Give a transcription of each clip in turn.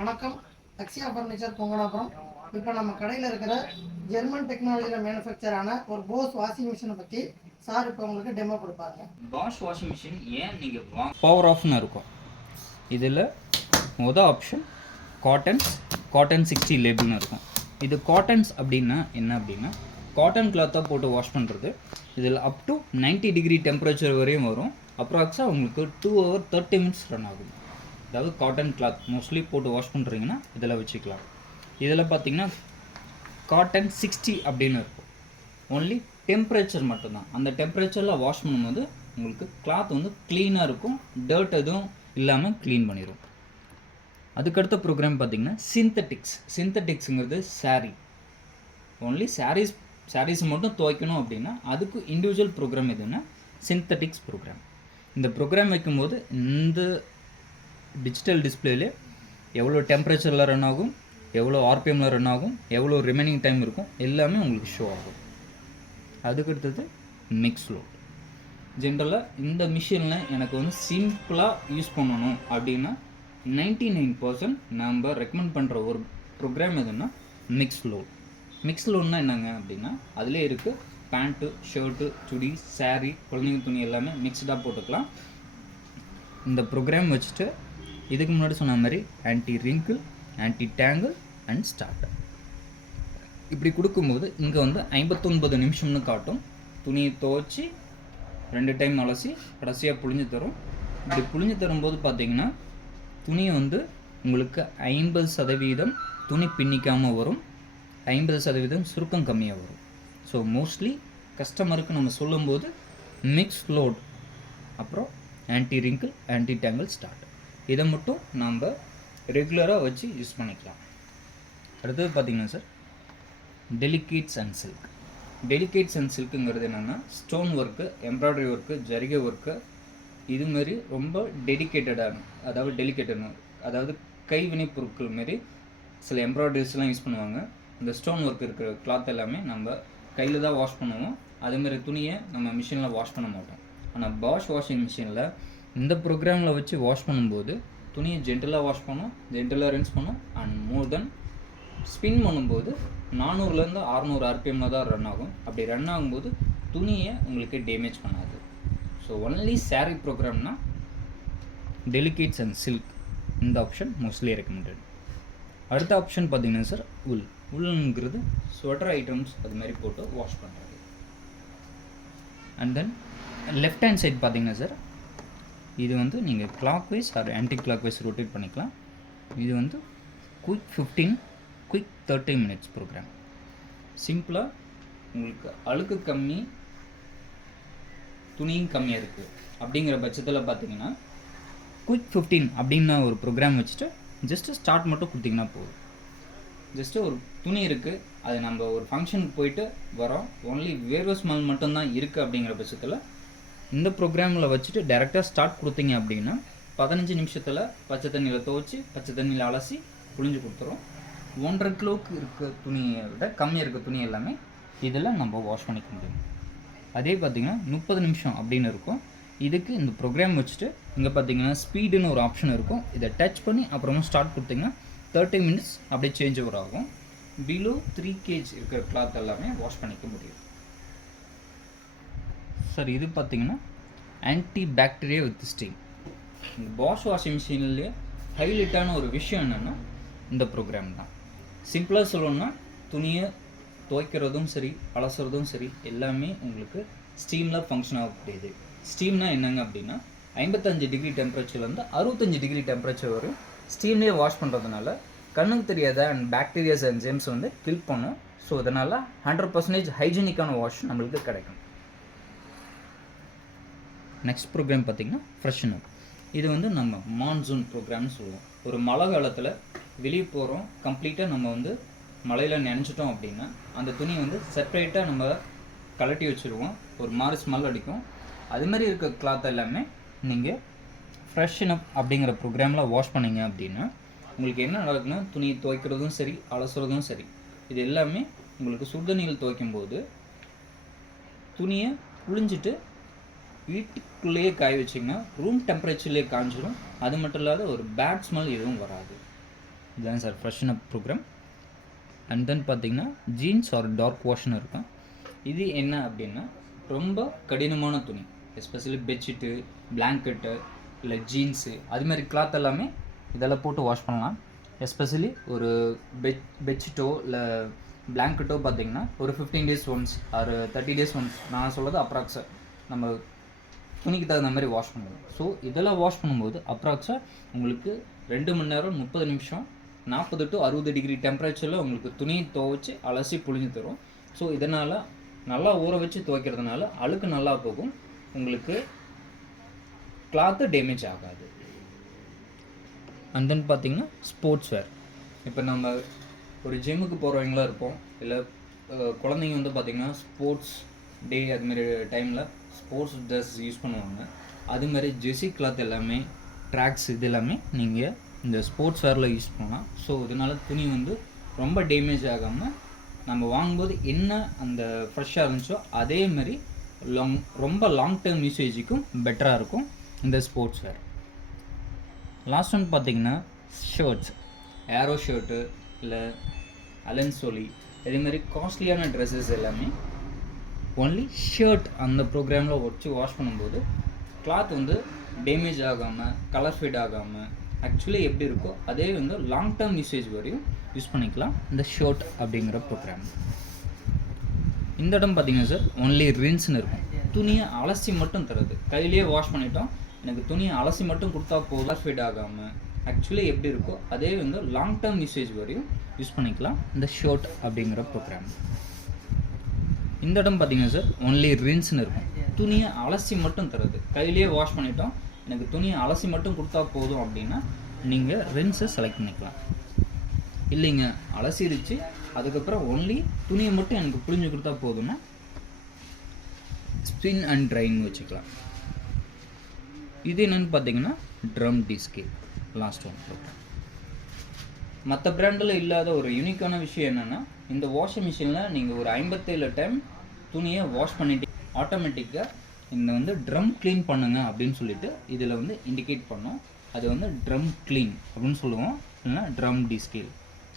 வணக்கம். அக்ஷயா ஃபர்னிச்சர் பொங்கனாபுரம். இப்போ நம்ம கடையில் இருக்கிற ஜெர்மன் டெக்னாலஜியில் மேனுஃபேக்சர் ஆன ஒரு போஸ் வாஷிங் மிஷினை பற்றி சார் இப்போ உங்களுக்கு டெமோ கொடுப்பாங்க. பாஷ் வாஷிங் மிஷின் ஏன் நீங்கள் பவர் ஆஃப்னு இருக்கும். இதில் ஆப்ஷன் காட்டன் 60 லேபிள்னு இருக்கும். இது காட்டன்ஸ் அப்படின்னா என்ன அப்படின்னா காட்டன் கிளாத்தாக போட்டு வாஷ் பண்ணுறது. இதில் அப் டு 90 டிகிரி டெம்பரேச்சர் வரையும் வரும். அப்ராக்ஸாக உங்களுக்கு 2 hours 30 minutes ரன் ஆகும். அதாவது காட்டன் கிளாத் மோஸ்ட்லி போட்டு வாஷ் பண்ணுறீங்கன்னா இதில் வச்சுக்கலாம். இதில் பார்த்தீங்கன்னா காட்டன் 60 அப்படின்னு இருக்கும். ஓன்லி டெம்பரேச்சர் மட்டும்தான். அந்த டெம்பரேச்சரில் வாஷ் பண்ணும்போது உங்களுக்கு கிளாத் வந்து க்ளீனாக இருக்கும். டர்ட் எதுவும் இல்லாமல் க்ளீன் பண்ணிடும். அதுக்கடுத்த ப்ரோக்ராம் பார்த்திங்கன்னா சிந்தட்டிக்ஸுங்கிறது சாரீ. ஓன்லி சாரீஸ் மட்டும் துவைக்கணும் அப்படின்னா அதுக்கு இண்டிவிஜுவல் ப்ரோக்ராம் எதுன்னா சிந்தட்டிக்ஸ் ப்ரோக்ராம். இந்த ப்ரோக்ராம் வைக்கும்போது இந்த டிஜிட்டல் டிஸ்பிளேலே எவ்வளோ டெம்பரேச்சரில் ரன் ஆகும், எவ்வளோ ஆர்பிஎம்மில் ரன் ஆகும், எவ்வளோ ரிமைனிங் டைம் இருக்கும் எல்லாமே உங்களுக்கு ஷோ ஆகும். அதுக்கடுத்தது மிக்ஸ் லோட். ஜென்ரலாக இந்த மிஷினில் எனக்கு வந்து சிம்பிளாக யூஸ் பண்ணணும் அப்படின்னா 99% நம்ம ரெக்கமெண்ட் பண்ணுற ஒரு ப்ரோக்ராம் எதுன்னா மிக்ஸ் லோட்னா என்னங்க அப்படின்னா அதிலே இருக்குது பேண்ட்டு, ஷர்ட்டு, சுடி, சாரீ, குழந்தைங்க துணி எல்லாமே மிக்ஸ்டாக போட்டுக்கலாம். இந்த ப்ரோக்ராம் வச்சுட்டு இதுக்கு முன்னாடி சொன்ன மாதிரி anti wrinkle, anti tangle and starter இப்படி கொடுக்கும்போது இங்கே வந்து 59 நிமிஷம்னு காட்டும். துணியை துவைச்சி 2 டைம் அலசி கடைசியாக புழிஞ்சு தரும். இப்படி புழிஞ்சு தரும்போது பார்த்திங்கன்னா துணி வந்து உங்களுக்கு 50% துணி பின்னிக்காமல் வரும், 50% சுருக்கம் கம்மியாக வரும். ஸோ மோஸ்ட்லி கஸ்டமருக்கு நம்ம சொல்லும்போது மிக்ஸ் லோட், அப்புறம் anti wrinkle, anti tangle, starter இதை மட்டும் நம்ம ரெகுலராக வச்சு யூஸ் பண்ணிக்கலாம். அடுத்தது பார்த்திங்கன்னா சார் டெலிகேட்ஸ் அண்ட் சில்க்குங்கிறது என்னென்னா ஸ்டோன் ஒர்க்கு, எம்ப்ராய்டரி ஒர்க்கு, ஜரிகை ஒர்க்கு இதுமாரி ரொம்ப டெடிக்கேட்டடான அதாவது கைவினை பொருட்கள் மாரி சில எம்ப்ராய்டரிஸ்லாம் யூஸ் பண்ணுவாங்க. இந்த ஸ்டோன் ஒர்க் இருக்கிற கிளாத் எல்லாமே நம்ம கையில் தான் வாஷ் பண்ணுவோம். அதேமாதிரி துணியை நம்ம மிஷினில் வாஷ் பண்ண மாட்டோம். ஆனால் பாஷ் வாஷிங் மிஷினில் இந்த ப்ரோக்ராமில் வச்சு வாஷ் பண்ணும்போது துணியை ஜென்டலாக வாஷ் பண்ணும், ஜென்டலாக ரின்ஸ் பண்ணும். அண்ட் மோர் தென் ஸ்பின் பண்ணும்போது 400 - 600 ஆர்பிஎம்மில் தான் ரன் ஆகும். அப்படி ரன் ஆகும்போது துணியை உங்களுக்கு டேமேஜ் பண்ணாது. ஸோ ஒன்லி சாரீ ப்ரோக்ராம்னா டெலிகேட்ஸ் அண்ட் சில்க் இந்த ஆப்ஷன் மோஸ்ட்லி ரெக்கமெண்டட். அடுத்த ஆப்ஷன் பார்த்திங்கன்னா சார் உல்லுங்கிறது ஸ்வெட்டர் ஐட்டம்ஸ் அது மாதிரி போட்டு வாஷ் பண்ணுறது. And then left hand side பார்த்திங்கன்னா சார் இது வந்து நீங்கள் clockwise or anticlockwise rotate பண்ணிக்கலாம். இது வந்து குயிக் 15, குயிக் 30 minutes ப்ரோக்ராம். சிம்பிளாக உங்களுக்கு அழுக்கு கம்மி, துணியும் கம்மியாக இருக்குது அப்படிங்கிற பட்சத்தில் பார்த்தீங்கன்னா குயிக் 15 அப்படின்னா ஒரு ப்ரோக்ராம் வச்சுட்டு ஜஸ்ட்டு ஸ்டார்ட் மட்டும் கொடுத்திங்கன்னா போதும். ஜஸ்ட்டு ஒரு துணி இருக்குது, அது நம்ம ஒரு ஃபங்க்ஷனுக்கு போயிட்டு வரோம், ஒன்லி வேர்வை ஸ்மெல் மட்டும்தான் இருக்குது அப்படிங்கிற பட்சத்தில் இந்த ப்ரோக்ராமில் வச்சுட்டு டேரெக்டாக ஸ்டார்ட் கொடுத்தீங்க அப்படின்னா 15 நிமிஷத்தில் பச்சை தண்ணியில் துவைச்சி பச்சை தண்ணியில் அலசி புழிஞ்சு கொடுத்துரும். 1.5 கிலோவுக்கு இருக்க துணியை விட கம்மியாக இருக்க துணி எல்லாமே இதில் நம்ம வாஷ் பண்ணிக்க முடியும். அதே பார்த்திங்கன்னா 30 நிமிஷம் அப்படின்னு இருக்கும். இதுக்கு இந்த ப்ரோக்ராம் வச்சுட்டு இங்கே பார்த்திங்கன்னா ஸ்பீடுன்னு ஒரு ஆப்ஷன் இருக்கும். இதை டச் பண்ணி அப்புறமா ஸ்டார்ட் கொடுத்திங்கன்னா 30 minutes அப்படியே சேஞ்ச் ஓவர் ஆகும். பிலோ 3 kg இருக்கிற கிளாத் எல்லாமே வாஷ் பண்ணிக்க முடியும். சார் இது பார்த்திங்கன்னா ஆன்டி பாக்டீரியா வித் ஸ்டீம். இந்த பாஷ் வாஷிங் மிஷின்லேயே ஹைலைட்டான ஒரு விஷயம் என்னென்னா இந்த ப்ரோக்ராம் தான். சிம்பிளாக சொல்லணும்னா துணியை துவைக்கிறதும் சரி, அலசுறதும் சரி எல்லாமே உங்களுக்கு ஸ்டீமில் ஃபங்க்ஷன் ஆகக்கூடியது. ஸ்டீம்னா என்னங்க அப்படின்னா 55 டிகிரி டெம்பரேச்சர்லேருந்து 65 டிகிரி டெம்பரேச்சர் வரும் ஸ்டீம்லேயே வாஷ் பண்ணுறதுனால கண்ணுக்கு தெரியாத அண்ட் பாக்டீரியாஸ் அண்ட் ஜெம்ஸ் வந்து கில் பண்ணும். ஸோ அதனால் 100% ஹைஜீனிக்கான வாஷ் நம்மளுக்கு கிடைக்கும். நெக்ஸ்ட் ப்ரோக்ராம் பார்த்திங்கன்னா ஃப்ரெஷ்ஷன் அப். இது வந்து நம்ம மான்சூன் ப்ரோக்ராம்னு சொல்லுவோம். ஒரு மழை காலத்தில் வெளியே போகிறோம், கம்ப்ளீட்டாக நம்ம வந்து மழையில் நினச்சிட்டோம் அப்படின்னா அந்த துணி வந்து செப்பரேட்டாக நம்ம கலட்டி வச்சுருவோம், ஒரு மாதிரி ஸ்மெல் அடிக்கும். அதுமாதிரி இருக்க கிளாத் எல்லாமே நீங்கள் ஃப்ரெஷ்ஷன் அப் அப்படிங்கிற ப்ரோக்ராமில் வாஷ் பண்ணிங்க அப்படின்னா உங்களுக்கு என்ன நடக்குன்னா துணியை துவைக்கிறதும் சரி, அலசுறதும் சரி, இது எல்லாமே உங்களுக்கு சுடுதண்ணியில் துவைக்கும்போது துணியை புழிஞ்சிட்டு வீட்டுக்குள்ளேயே காய வச்சிங்கன்னா ரூம் டெம்பரேச்சர்லேயே காஞ்சிடும். அது மட்டும் இல்லாத ஒரு பேட் ஸ்மெல் எதுவும் வராது. இதுதான் sir freshen up programme. And then பார்த்தீங்கன்னா ஜீன்ஸ் ஆர் டார்க் வாஷ்னு இருக்கும். இது என்ன அப்படின்னா ரொம்ப கடினமான துணி, எஸ்பெஷலி பெட்ஷீட்டு, பிளாங்கெட்டு, இல்லை ஜீன்ஸு, அதுமாதிரி கிளாத் எல்லாமே இதெல்லாம் போட்டு வாஷ் பண்ணலாம். எஸ்பெஷலி ஒரு பெட்ஷீட்டோ இல்லை பிளாங்கெட்டோ பார்த்தீங்கன்னா ஒரு 15 days ஒன்ஸ் ஒரு 30 days ஒன்ஸ், நான் சொல்கிறது அப்ராக்ஸாக நம்ம துணிக்கு தகுந்த மாதிரி வாஷ் பண்ணுவோம். ஸோ இதெல்லாம் வாஷ் பண்ணும்போது அப்ராக்ஸாக உங்களுக்கு 2 மணி நேரம் 30 நிமிஷம் 40 to 60 டிகிரி டெம்பரேச்சரில் உங்களுக்கு துணியை துவைச்சி அலசி புழிஞ்சு தரும். ஸோ இதனால் நல்லா ஊற வச்சு துவைக்கிறதுனால அழுக்கு நல்லா போகும், உங்களுக்கு கிளாத்து டேமேஜ் ஆகாது. அண்ட் தென் பார்த்தீங்கன்னா ஸ்போர்ட்ஸ் வேர். இப்போ நம்ம ஒரு ஜிம்முக்கு போகிறவங்களா இருப்போம், இல்லை குழந்தைங்க வந்து பார்த்திங்கன்னா ஸ்போர்ட்ஸ் டே அதுமாரி டைமில் ஸ்போர்ட்ஸ் ட்ரெஸ் யூஸ் பண்ணுவாங்க. அதுமாதிரி ஜெர்சி கிளாத் எல்லாமே, ட்ராக்ஸ், இது எல்லாமே நீங்கள் இந்த ஸ்போர்ட்ஸ் வேரில் யூஸ் பண்ணலாம். ஸோ இதனால் துணி வந்து ரொம்ப டேமேஜ் ஆகாமல் நம்ம வாங்கும்போது என்ன அந்த ஃப்ரெஷ்ஷாக இருந்துச்சோ அதே மாதிரி ரொம்ப லாங் டேர்ம் யூசேஜுக்கும் பெட்டராக இருக்கும் இந்த ஸ்போர்ட்ஸ் வேர். லாஸ்ட் ஒன் பார்த்தீங்கன்னா ஷர்ட்ஸ், ஏரோ ஷர்ட்டு இல்லை அலன்சோலி, இதேமாதிரி காஸ்ட்லியான ட்ரெஸ்ஸஸ் எல்லாமே ஒன்லி ஷர்ட் அந்த ப்ரோக்ராமில் வச்சு வாஷ் பண்ணும்போது கிளாத் வந்து டேமேஜ் ஆகாமல், கலர் ஃபேட் ஆகாமல், ஆக்சுவலி எப்படி இருக்கோ அதே வந்து லாங் டேர்ம் யூசேஜ் வரையும் யூஸ் பண்ணிக்கலாம் இந்த ஷர்ட் அப்படிங்கிற ப்ரோக்ராம். இந்த இடம் பார்த்தீங்கன்னா சார் ஒன்லி ரின்ஸ்னு இருக்கும், துணியை அலசி மட்டும் தருது. கையிலேயே வாஷ் பண்ணிட்டோம், எனக்கு துணியை அலசி மட்டும் கொடுத்தா போதும், ஃபேட் ஆகாமல் ஆக்சுவலி எப்படி இருக்கோ அதே வந்து லாங் டேர்ம் யூசேஜ் வரையும் யூஸ் பண்ணிக்கலாம் இந்த ஷர்ட் அப்படிங்கிற ப்ரோக்ராம். இந்த இடம் பார்த்தீங்கன்னா சார் ஒன்லி ரின்ஸ்னு இருக்கும், துணியை அலசி மட்டும் தருது. கையிலேயே வாஷ் பண்ணிட்டோம், எனக்கு துணியை அலசி மட்டும் கொடுத்தா போதும் அப்படின்னா நீங்கள் ரின்ஸை செலக்ட் பண்ணிக்கலாம். இல்லைங்க அலசிருச்சு அதுக்கப்புறம் ஒன்லி துணியை மட்டும் எனக்கு புழிஞ்சு கொடுத்தா போதும்னா ஸ்பின் அண்ட் ட்ரைன்னு வச்சுக்கலாம். இது என்னென்னு பார்த்தீங்கன்னா ட்ரம் டிஸ்கேல் லாஸ்ட் ஒன் ப்ரோக்ராம். மற்ற பிராண்டில் இல்லாத ஒரு யூனிக்கான விஷயம் என்னென்னா இந்த வாஷிங் மிஷினில் நீங்கள் ஒரு 57 டைம் துணியை வாஷ் பண்ணிட்டு ஆட்டோமேட்டிக்காக இந்த வந்து ட்ரம் க்ளீன் பண்ணுங்க அப்படின்னு சொல்லிட்டு இதில் வந்து இண்டிகேட் பண்ணோம். அது வந்து ட்ரம் க்ளீன் அப்படின்னு சொல்லுவோம், இல்லைன்னா ட்ரம் டிஸ்கேல்.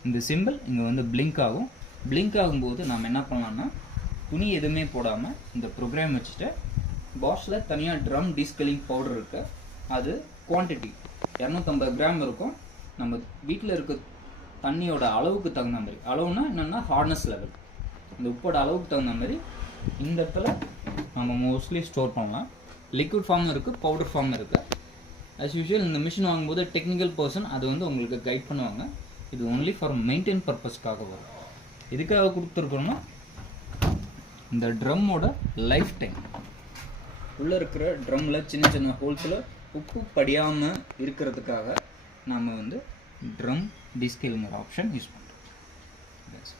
இந்த சிம்பிள் இங்கே வந்து பிளிங்க் ஆகும். பிளிங்க் ஆகும்போது நம்ம என்ன பண்ணலாம்னா துணி எதுவுமே போடாமல் இந்த ப்ரோக்ராம் வச்சுட்டு பாஷில் தனியாக ட்ரம் டிஸ்கேலிங் பவுடர் இருக்குது, அது குவான்டிட்டி 250 கிராம் இருக்கும். நம்ம வீட்டில் இருக்க தண்ணியோட அளவுக்கு தகுந்த மாதிரி, அளவுனா என்னென்னா ஹார்ட்னஸ் லெவல், இந்த உப்போட அளவுக்கு தகுந்த மாதிரி இந்த இடத்துல நம்ம மோஸ்ட்லி ஸ்டோர் பண்ணலாம். லிக்விட் ஃபார்ம் இருக்குது, பவுடர் ஃபார்ம் இருக்குது. ஆஸ் யூஷுவல் இந்த மிஷின் வாங்கும்போது டெக்னிக்கல் பர்சன் அது வந்து உங்களுக்கு கைட் பண்ணுவாங்க. இது ஒன்லி ஃபார் மெயின்டைன் பர்பஸ்க்காக வரும். இதுக்காக கொடுத்துருக்கோம்னா இந்த ட்ரம்மோட லைஃப் டைம் உள்ளே இருக்கிற ட்ரம்மில் சின்ன சின்ன ஹோல்ஸில் உப்பு படியாமல் இருக்கிறதுக்காக நம்ம வந்து ட்ரம் டிஸ்கேலுங்கிற ஆப்ஷன் யூஸ் பண்ணுறோம்.